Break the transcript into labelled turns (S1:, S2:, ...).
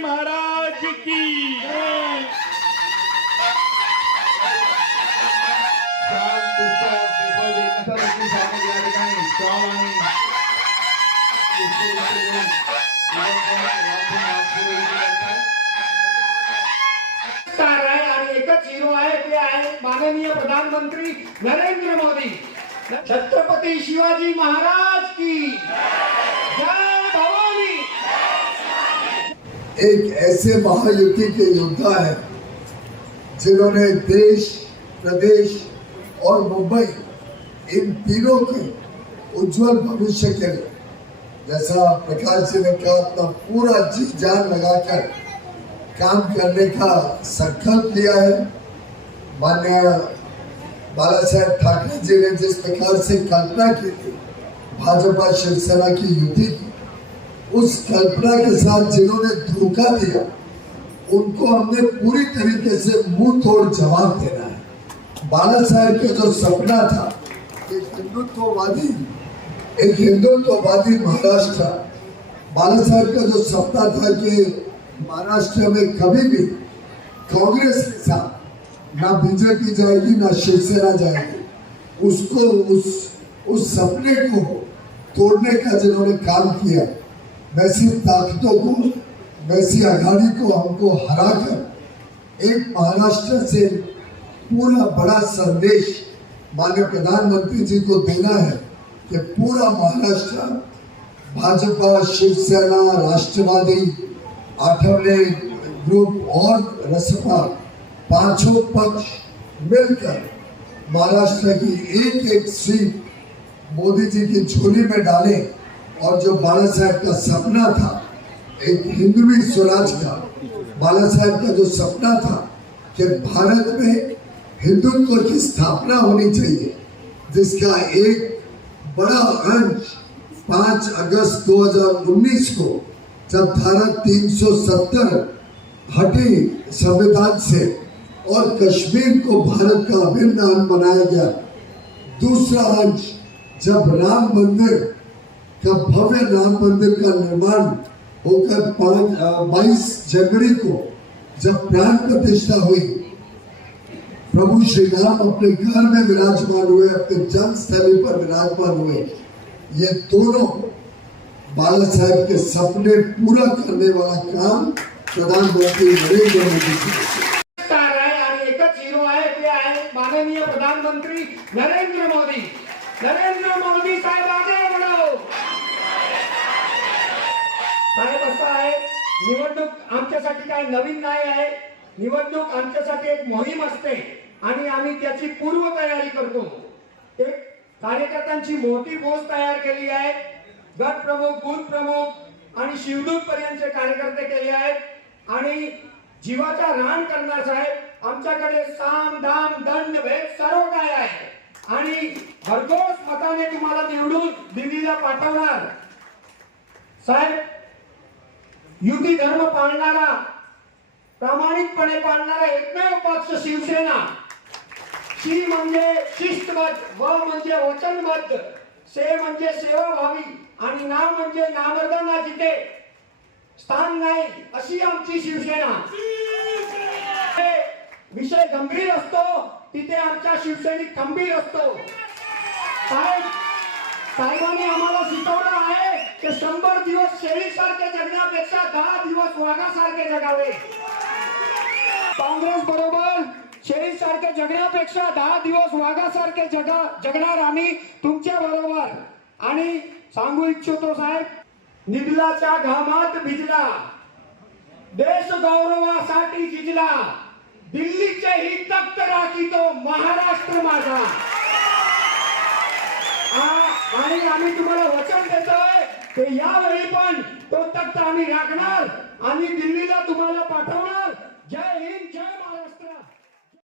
S1: महाराज की
S2: शाल पुस्तक पेपर देण्यासाठी सामग्री या ठिकाणी स्टॉल आणि पुस्तक विक्री करून युवकांना लाखो नागपूर येथे असतात.
S3: स्टार आहे आणि एकच हिरो आहे, ते आहे माननीय प्रधानमंत्री नरेंद्र मोदी छत्रपती शिवाजी महाराज की
S4: एक ऐसे महायुति के योद्धा है, जिन्होंने देश, प्रदेश और मुंबई इन तीनों के उज्जवल भविष्य के लिए, जैसा प्रकाश जी ने कहा, अपना पूरा जी जान लगाकर काम करने का संकल्प लिया है। मान्य बाला साहेब ठाकरे जी ने जिस प्रकार से कल्पना की थी, भाजपा शिवसेना की युति की उस कल्पना के साथ जिन्होंने धोखा दिया, उनको हमने पूरी तरीके से मुँह तोड़ जवाब देना है। बाला साहेब का जो सपना था, एक हिंदुत्ववादी एक हिंदुत्ववादी महाराष्ट्र बाला साहेब का जो सपना था कि महाराष्ट्र में कभी भी कांग्रेस के साथ ना बीजेपी जाएगी, ना शिवसेना जाएगी, उसको, उस उस सपने को तोड़ने का जिन्होंने काम किया वैसी ताकतों को वैसी आघाड़ी को हमको हराकर एक महाराष्ट्र से पूरा बड़ा संदेश माननीय प्रधानमंत्री जी को देना है कि पूरा महाराष्ट्र भाजपा, शिवसेना, राष्ट्रवादी, आठवले ग्रुप और रसपा पाँचों पक्ष मिलकर महाराष्ट्र की एक एक सीट मोदी जी की झोली में डालें। और जो बाला साहेब का सपना था, एक हिंदवी स्वराज का, बाला साहेब का जो सपना था कि भारत में हिंदुत्व की स्थापना होनी चाहिए, जिसका एक बड़ा अंश 5 अगस्त 2019 को, जब धारा 370 हटी संविधान से और कश्मीर को भारत का अभिन्न अंग बनाया गया, दूसरा अंश जब राम मंदिर का भव्य राम मंदिर का निर्माण होकर पाँच बाईस जनवरी को जब प्राण प्रतिष्ठा हुई, प्रभु श्री राम अपने घर में विराजमान हुए, अपने जन्म जन्मस्थली पर विराजमान हुए। ये दोनों बाला साहेब के सपने पूरा करने वाला काम प्रधानमंत्री नरेंद्र मोदी जी
S3: ते माननीय प्रधानमंत्री नरेंद्र मोदी। नरेंद्र मोदी आगे बढ़ो। साहेब असं आहे निवडणूक आमच्यासाठी काय नवीन नाही आहे. निवडणूक आमच्यासाठी एक मोहीम असते आणि आम्ही त्याची पूर्व तयारी करतो. एक कार्यकर्त्यांची मोठी फौज तयार केली आहे. गट प्रमुख बूथ प्रमुख आणि शिवदूत पर्यंतचे कार्यकर्ते केले आहेत. आणि जीवाचा रान करणार साहेब आमच्याकडे साम दाम दंड भेद सर्व काय आहे. आणि भरघोस मताने तुम्हाला निवडून दिल्लीला पाठवणार. साहेब युती धर्म पाळणारा प्रामाणिकपणे पाळणारा एकमेव पक्ष शिवसेना. शी म्हणजे शिस्तबद्ध व म्हणजे वचनबद्ध से म्हणजे सेवाभावी आणि ना म्हणजे नामर्दना जिथे स्थान नाही अशी आमची शिवसेना. हे विषय गंभीर असतो तिथे आमच्या शिवसैनिक खंबीर असतो. साहेब साहेबांनी आम्हाला शिकवलं आहे जगण्यापेक्षा दहा दिवस वाघासारखे जगावे. काँग्रेस बरोबर शेळीसारखे जगण्यापेक्षा दहा दिवस वाघासारखे जगा जगणार आम्ही तुमच्या बरोबर. आणि सांगू इच्छितो साहेब निबलाच्या घामात भिजला. देश गौरवासाठी झिजला दिल्लीचे ही तख्त राखी तो महाराष्ट्र माझा. आणि आम्ही तुम्हाला वचन देतोय ते यावेळी पण तो तख्त आम्ही राखणार आणि दिल्लीला तुम्हाला पाठवणार. जय हिंद जय